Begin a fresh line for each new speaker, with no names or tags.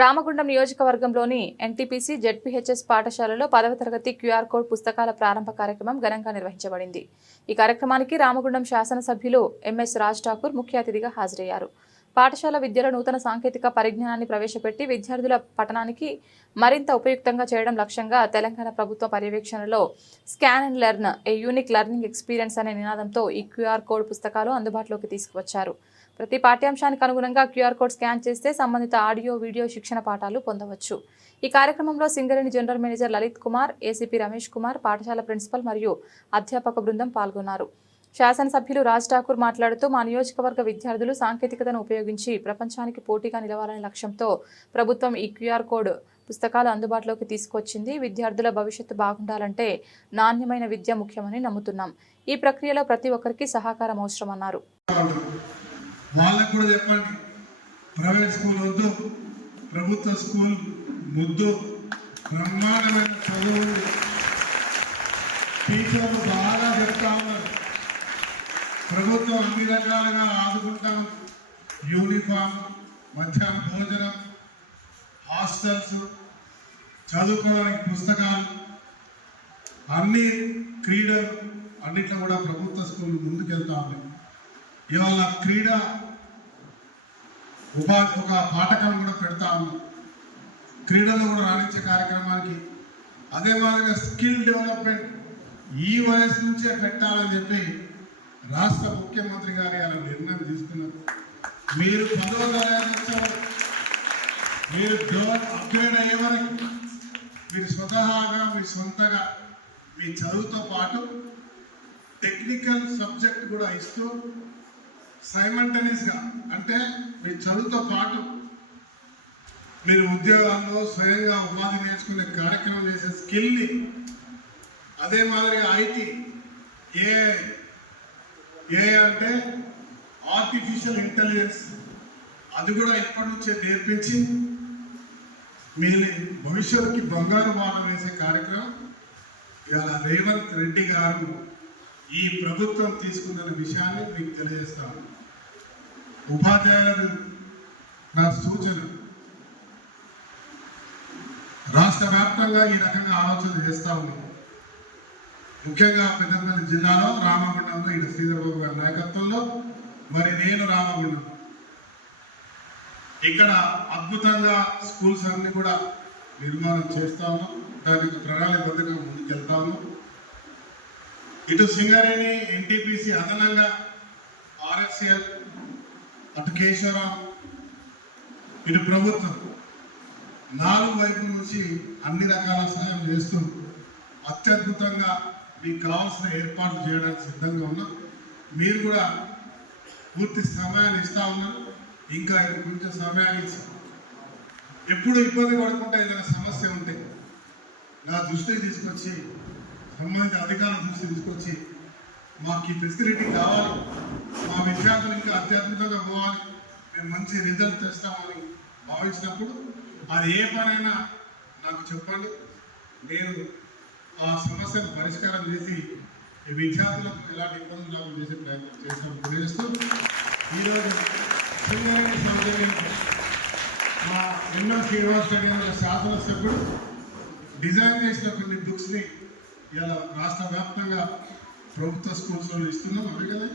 రామగుండం నియోజకవర్గంలోని NTPC ZPHS పాఠశాలలో పదవ తరగతి క్యూఆర్ కోడ్ పుస్తకాల ప్రారంభ కార్యక్రమం ఘనంగా నిర్వహించబడింది. ఈ కార్యక్రమానికి రామగుండం శాసనసభ్యులు ఎంఎస్ రాజ్ ఠాకూర్ ముఖ్య అతిథిగా హాజరయ్యారు. పాఠశాల విద్యలో నూతన సాంకేతిక పరిజ్ఞానాన్ని ప్రవేశపెట్టి విద్యార్థుల పఠనానికి మరింత ఉపయుక్తంగా చేయడం లక్ష్యంగా తెలంగాణ ప్రభుత్వ పర్యవేక్షణలో scan and learn a unique learning experience అనే నినాదంతో ఈ క్యూఆర్ కోడ్ పుస్తకాలు అందుబాటులోకి తీసుకువచ్చారు. ప్రతి పాఠ్యాంశానికి అనుగుణంగా క్యూఆర్ కోడ్ స్కాన్ చేస్తే సంబంధిత ఆడియో వీడియో శిక్షణ పాఠాలు పొందవచ్చు. ఈ కార్యక్రమంలో Singareni general manager Lalit Kumar ACP Ramesh Kumar పాఠశాల ప్రిన్సిపల్ మరియు అధ్యాపక బృందం పాల్గొన్నారు. శాసనసభ్యులు రాజ్ ఠాకూర్ మాట్లాడుతూ మా నియోజకవర్గ విద్యార్థులు సాంకేతికతను ఉపయోగించి ప్రపంచానికి పోటీగా నిలవాలనే లక్ష్యంతో ప్రభుత్వం ఈ క్యూఆర్ కోడ్ పుస్తకాలు అందుబాటులోకి తీసుకొచ్చింది. విద్యార్థుల భవిష్యత్తు బాగుండాలంటే నాణ్యమైన విద్య ముఖ్యమని నమ్ముతున్నాం. ఈ ప్రక్రియలో ప్రతి ఒక్కరికి సహకారం అవసరమన్నారు.
వాళ్ళకు కూడా చెప్పండి. ప్రైవేట్ స్కూల్ వద్దు ప్రభుత్వ స్కూల్ ముద్దు. బ్రహ్మాండమైన చదువు. టీచర్లు బాగా చెప్తా ఉన్నారు. ప్రభుత్వం అన్ని రకాలుగా ఆదుకుంటాం. యూనిఫామ్ మధ్యాహ్న భోజనం హాస్టల్స్ చదువుకోవడానికి పుస్తకాలు అన్ని క్రీడలు అన్నిట్లో కూడా ప్రభుత్వ స్కూల్ ముందుకెళ్తా ఉన్నాయి ఇవాళ క్రీడ ఉపాధి ఒక పాఠకం కూడా పెడతాము. క్రీడలు కూడా రాణించే కార్యక్రమానికి. అదే మాదిరిగా స్కిల్ డెవలప్మెంట్ ఈ వయసు నుంచే పెట్టాలని చెప్పి రాష్ట్ర ముఖ్యమంత్రి గారి అలా నిర్ణయం తీసుకున్నారు. మీరు పదవ తరగతి మీరు అప్గ్రేడ్ అయ్యే వరకు మీరు స్వతహాగా మీ సొంతగా మీ చదువుతో పాటు టెక్నికల్ సబ్జెక్ట్ కూడా ఇస్తూ సైమంటనీస్గా అంటే మీ చదువుతో పాటు మీరు ఉద్యోగాల్లో స్వయంగా ఉపాధి నేర్చుకునే కార్యక్రమం చేసే స్కిల్ని అదే మాదిరిగా ఐటీ ఏ ఏ అంటే ఆర్టిఫిషియల్ ఇంటెలిజెన్స్ అది కూడా ఎప్పటి నుంచే నేర్పించి మీ భవిష్యత్తుకి బంగారు బాట వేసే కార్యక్రమం ఇవాళ రేవంత్ రెడ్డి గారు ఈ ప్రభుత్వం తీసుకున్న విషయాన్ని మీకు తెలియజేస్తాను ఉపాధ్యాయులకు నా సూచన రాష్ట్ర వ్యాప్తంగా ఈ రకంగా ఆలోచన చేస్తా ఉన్నాం ముఖ్యంగా పెద్దపల్లి జిల్లాలో రామగుండంలో ఈయన శ్రీధరబాబు గారి నాయకత్వంలో మరి నేను రామగుండం. ఇక్కడ అద్భుతంగా స్కూల్స్ అన్ని కూడా నిర్మాణం చేస్తా ఉన్నాం. దానికి ప్రణాళికబద్ధంగా ముందుకెళ్తా ఉన్నాం. ఇటు Singareni N T P C అదనంగా ఆర్ఎస్ఎల్ అటుకేశ్వర ఇటు ప్రభుత్వం. నాలుగు వైపుల నుంచి అన్ని రకాల సహాయం చేస్తూ అత్యద్భుతంగా మీకు కావాల్సిన ఏర్పాట్లు చేయడానికి సిద్ధంగా ఉన్నాం. మీరు కూడా పూర్తి సమయాన్ని ఇస్తా ఉన్నారు. ఇంకా కొంచెం సమయాన్ని ఇస్తాం. ఎప్పుడు ఇబ్బంది పడకుండా ఏదైనా సమస్య ఉంటే నా దృష్టికి తీసుకొచ్చి సంబంధిత అధికారుల దృష్టికి తీసుకొచ్చి మాకు ఈ ఫెసిలిటీ కావాలి. మా విద్యార్థులు ఇంకా అత్యద్భుతంగా పోవాలి. మేము మంచి రిజల్ట్ తెస్తామని భావించినప్పుడు అది ఏ పనైనా నాకు చెప్పండి. నేను ఆ సమస్యను పరిష్కారం చేసి ఈ విద్యార్థులకు ఎలాంటి ఇబ్బందులు లేకుండా చేసే ప్రయత్నం చేస్తాను తెలియజేస్తూ ఈరోజు సింగరేణి సౌజన్యం మా ఎన్నో శ్రీనివాస్ స్టేడియం శాసనసభ్యుడు డిజైన్ చేసిన కొన్ని బుక్స్ని ఇలా రాష్ట్ర వ్యాప్తంగా ప్రభుత్వ స్కూల్స్లో ఇస్తున్నాం అవి కదా